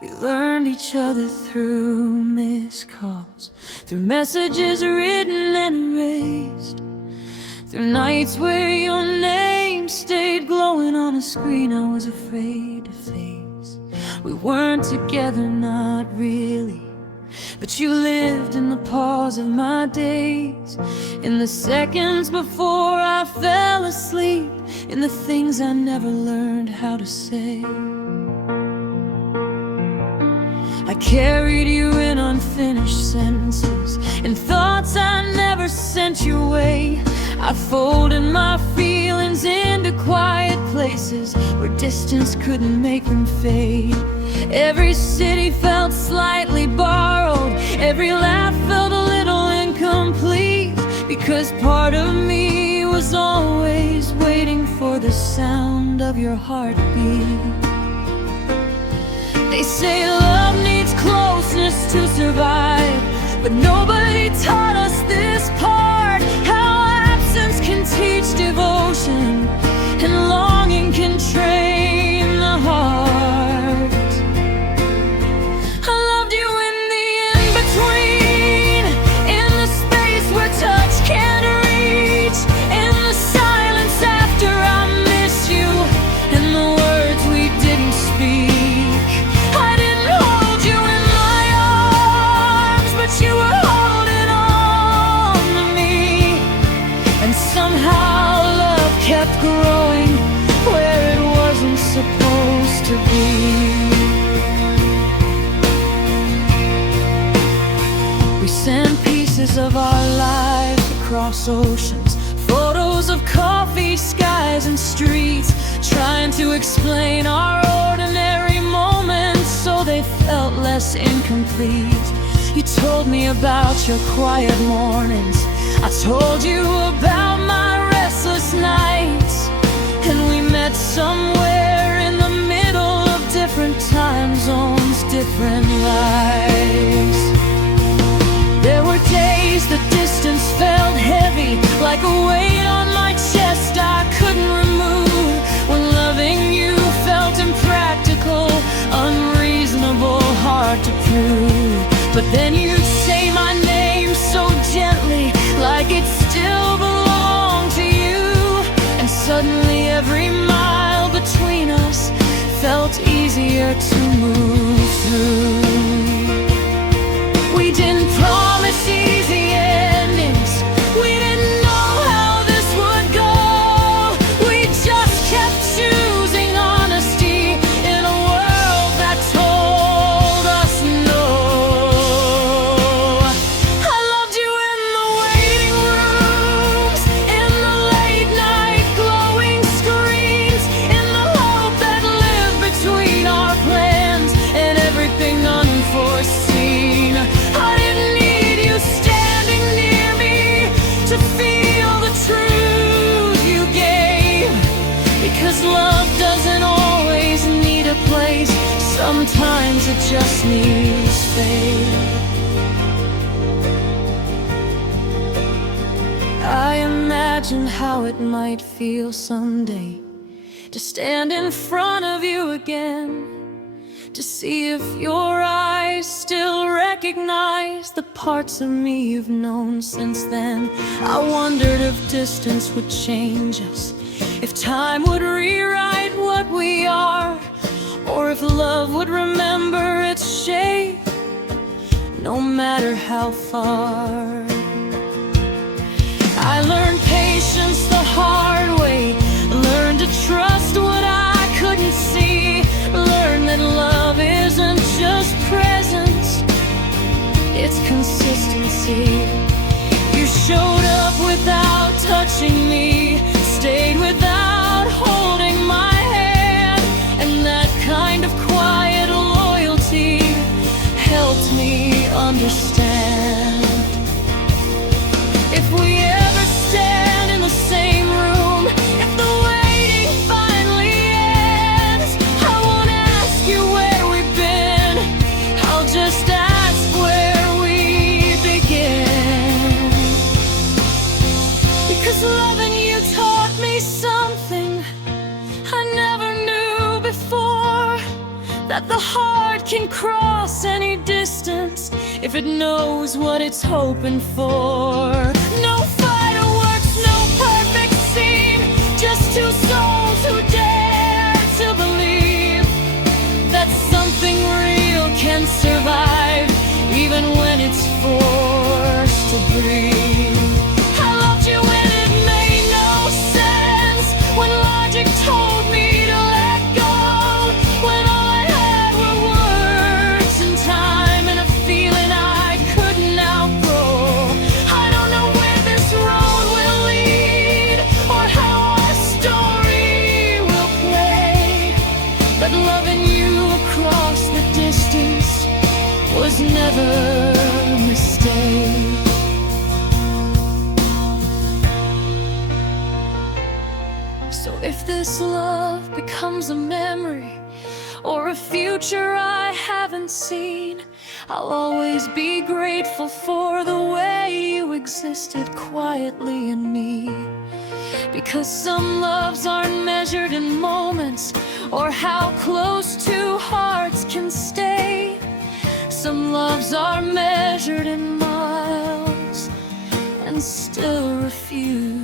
We learned each other through missed calls, through messages written and erased, through nights where your name stayed glowing on a screen I was afraid to face. We weren't together, not really, but you lived in the pause of my days, in the seconds before I fell asleep, in the things I never learned how to say. I carried you in unfinished sentences, in thoughts I never sent your way. I folded my feelings into quiet places where distance couldn't make them fade. Every city felt slightly borrowed, every laugh felt a little incomplete, because part of me was always waiting for the sound of your heartbeat. They say love needs closeness to survive, but nobody taught us this part, how absence can teach devotion and longing can train the heart. I loved you in the in-between, in the space where touch can't reach, in the silence after I miss you, and the words we didn't speak. You were holding on to me, and somehow love kept growing where it wasn't supposed to be. We sent pieces of our lives across oceans, photos of coffee, skies and streets, trying to explain our ordinary moments so they felt less incomplete. You told me about your quiet mornings, I told you about my restless nights, and we met somewhere in the middle of different time zones, different lives. There were days the distance felt heavy, like a weight on my chest I couldn't remove, when loving you felt impractical, unreasonable, hard to prove. But then you'd say my name so gently, like it still belonged to you, and suddenly every mile between us felt easier to move through. We didn't promise easy endings, we didn't know how this would go, we just kept choosing honesty in a world that told us no. Sometimes it just needs space. I imagine how it might feel someday to stand in front of you again, to see if your eyes still recognize the parts of me you've known since then. I wondered if distance would change us, if time would rewrite what we are, or if love would remember its shape, no matter how far. I learned patience the hard way, learned to trust what I couldn't see, learned that love isn't just presence, it's consistency. You showed up without touching me, stayed without holding my hand, and that kind of quiet loyalty helped me understand. If we ever stand in the same room, if the waiting finally ends, I won't ask you where we've been, I'll just ask where we begin. Because loving you taught me something I never knew before, that the heart can cross any distance if it knows what it's hoping for. No fireworks, no perfect scene, just two souls who dare to believe that something real can survive even when it's forced to breathe. I loved you when it made no sense, when logic told me to let go, when all I had were words and time and a feeling I couldn't outgrow. I don't know where this road will lead or how our story will play, but loving you across the distance was never a mistake. So if this love becomes a memory or a future I haven't seen, I'll always be grateful for the way you existed quietly in me. Because some loves aren't measured in moments or how close two hearts can stay. Some loves are measured in miles and still refuse